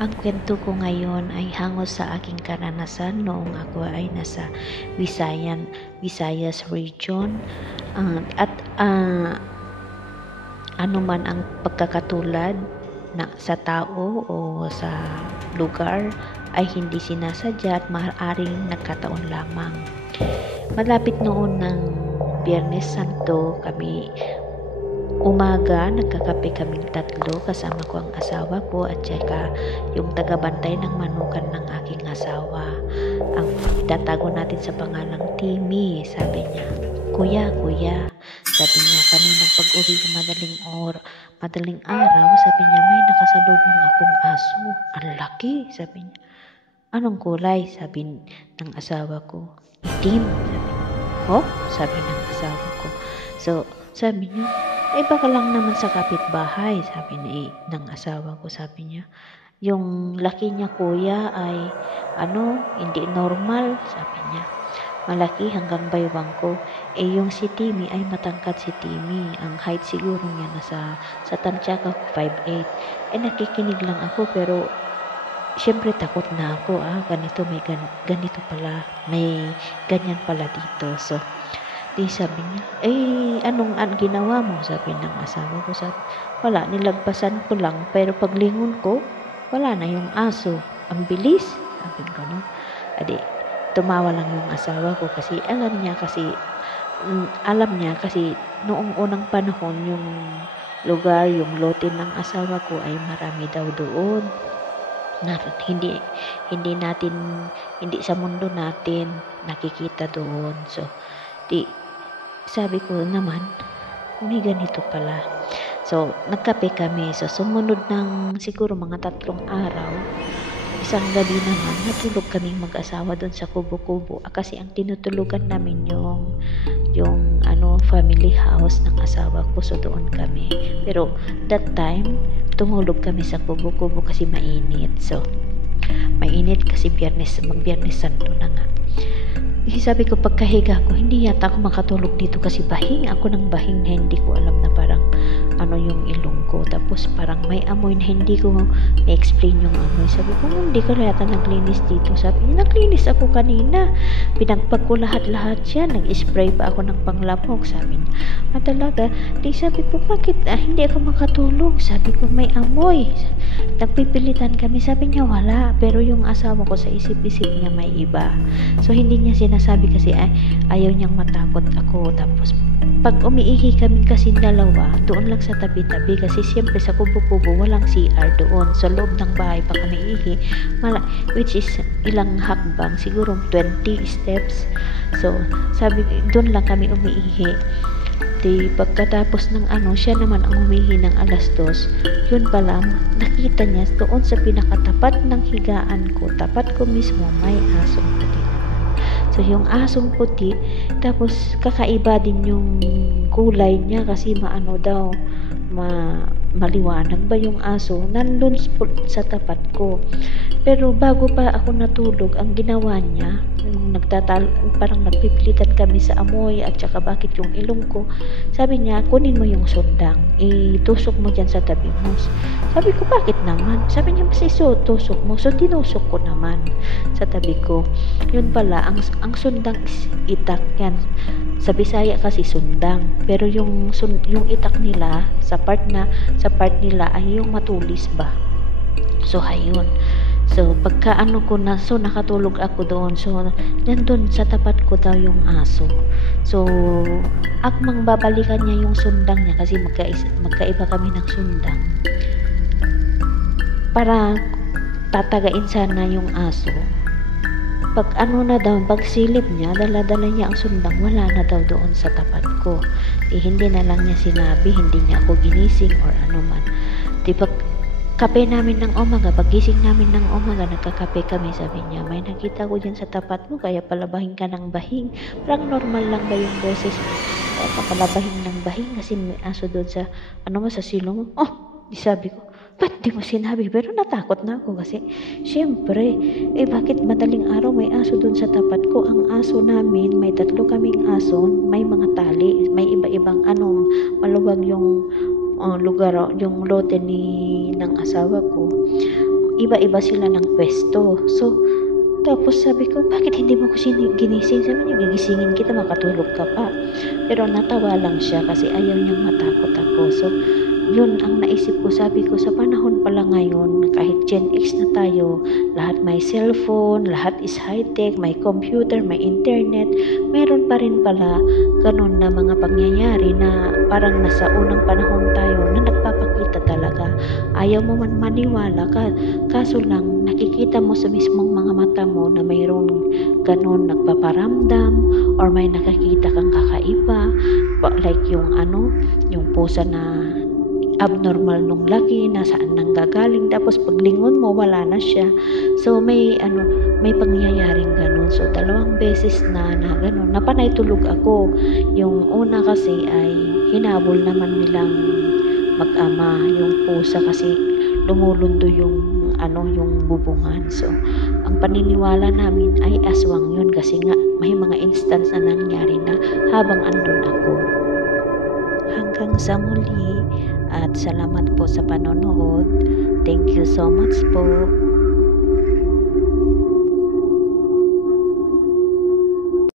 Ang kwento ko ngayon ay hango sa aking karanasan noong ako ay nasa Visayas region, at ano man ang pagkakatulad na sa tao o sa lugar ay hindi sinasadya at maaaring nagkataon lamang. Malapit noon ng Biyernes Santo, kami umaga, nagkakape kaming tatlo, kasama ko ang asawa ko at saka yung tagabantay ng manukan ng aking asawa. Ang itatago natin sa pangalang Timmy. Sabi niya, Kuya, sabi niya, kaninang pag-uwi ko madaling araw, sabi niya, may nakasalubong akong aso. Ang laki, sabi niya. Anong kulay? Sabi ng asawa ko. Itim, sabi niya. Oh, sabi ng asawa ko. So, sabi niya, baka lang naman sa kapitbahay, sabi ng asawa ko, sabi niya. Yung laki niya, kuya, ay hindi normal, sabi niya. Malaki hanggang baywang ko. Yung si Timmy ay matangkad si Timmy. Ang height siguro niya sa tansya ko 5'8". Nakikinig lang ako pero syempre takot na ako. Ganito pala. May ganyan pala dito. So, sabi niya, anong ginawa mo? Sabi ng asawa ko. Sabi, wala, nilagpasan ko lang. Pero paglingon ko, wala na yung aso. Ang bilis. Sabi ko, no? Tumawa lang yung asawa ko kasi alam niya kasi noong unang panahon yung lugar, yung lote ng asawa ko ay marami daw doon. Na hindi sa mundo natin nakikita doon. So, sabi ko naman, may ganito pala. So, nagkape kami. So, sumunod ng siguro mga 3 araw, isang gabi naman, natulog kaming mag-asawa doon sa kubo-kubo. Kasi ang tinutulugan namin yung family house ng asawa ko. So, doon kami. Pero, that time, tumulog kami sa kubo-kubo kasi mainit. So, mainit kasi mag-Biyernes Santo na nga. Sabi ko, pagkahiga ko, hindi yata ako makatulog dito kasi bahing ako ng bahing na hindi ko alam na parang yung ilong ko. Tapos parang may amoy na hindi ko ma-explain yung amoy. Sabi ko, hindi ka yata naglinis dito. Sabi niya, naglinis ako kanina. Pinagpag ko lahat-lahat siya. Nag-spray pa ako ng panglamok. Sabi niya, talaga? Sabi ko, bakit hindi ako makatulog? Sabi ko, may amoy. Nagpipilitan kami. Sabi niya, wala. Pero yung asawa ko sa isip-isip niya may iba. So, hindi niya sinasabi kasi ayaw niyang matakot ako. Tapos, pag umiihi kami kasi dalawa, doon lang sa tabi-tabi kasi siyempre sa kubo-kubo walang CR doon. So, loob ng bahay pa kami ihi. Which is ilang hakbang, siguro 20 steps. So, sabi, doon lang kami umiihi. Pagkatapos ng siya naman ang umihi ng 2:00, yun pala, nakita niya doon sa pinakatapat ng higaan ko, tapat ko mismo, may asong puti naman. So, yung asong puti, tapos kakaiba din yung kulay niya kasi maliwanag ba yung aso, nandun sa tapat ko. Pero bago pa ako natulog, ang ginawa niya, parang nagpipilitan kami sa amoy at saka bakit yung ilong ko. Sabi niya, kunin mo yung sundang, itusok mo dyan sa tabi mo. Sabi ko, bakit naman? Sabi niya, mas tusok mo. So, tinusok ko naman sa tabi ko. Yun pala, ang sundang is itak yan. Sa Bisaya kasi sundang. Pero yung itak nila, sa part nila ay yung matulis ba. So, ayun. So, nakatulog ako doon. So, nandun sa tapat ko daw yung aso. So, akmang babalikan niya yung sundang niya kasi magkaiba kami ng sundang. Para tatagain sana yung aso. Pag silip niya, dala-dala niya ang sundang, wala na daw doon sa tapat ko. Hindi na lang niya sinabi, hindi niya ako ginising or man. Kape namin ng umaga, pagising namin ng umaga, nagkakape kami, sabi niya, may nakita ko dyan sa tapat mo, kaya palabahing ka ng bahing. Parang normal lang ba yung boses? Papalabahing ng bahing kasi may aso doon sa, sa silong mo. Sabi ko, ba't di mo sinabi? Pero natakot na ako kasi, syempre, bakit madaling araw may aso doon sa tapat ko? Ang aso namin, may 3 kaming aso, may mga tali, may iba-ibang maluwag yung lugar, yung lote ng asawa ko. iba-iba sila ng pwesto. So, tapos sabi ko, bakit hindi mo ko ginising? Sabi niya, gigisingin kita, makatulog ka pa. Pero natawa lang siya kasi ayaw niyang matakot ako. So, yun ang naisip ko. Sabi ko, sa panahon pala ngayon, kahit Gen X na tayo, lahat may cellphone, lahat is high-tech, may computer, may internet, meron pa rin pala ganun na mga pangyayari na parang nasa unang panahon tayo na nagpapakita talaga. Ayaw mo man maniwala ka, kaso lang nakikita mo sa mismong mga mata mo na mayroong ganun nagpaparamdam or may nakakita kang kakaiba, like yung pusa na abnormal nung laki, nasaan nang gagaling, tapos paglingon mo wala na siya. So may pangyayaring ganun. So 2 beses na ganun, napanay tulog ako. Yung una kasi ay hinabol naman nilang mag-ama yung pusa kasi lumulundo yung bubungan. So ang paniniwala namin ay aswang yun kasi nga may mga instance na nangyari na habang andun ako. Hanggang sa muli at salamat po sa panonood. Thank you so much po.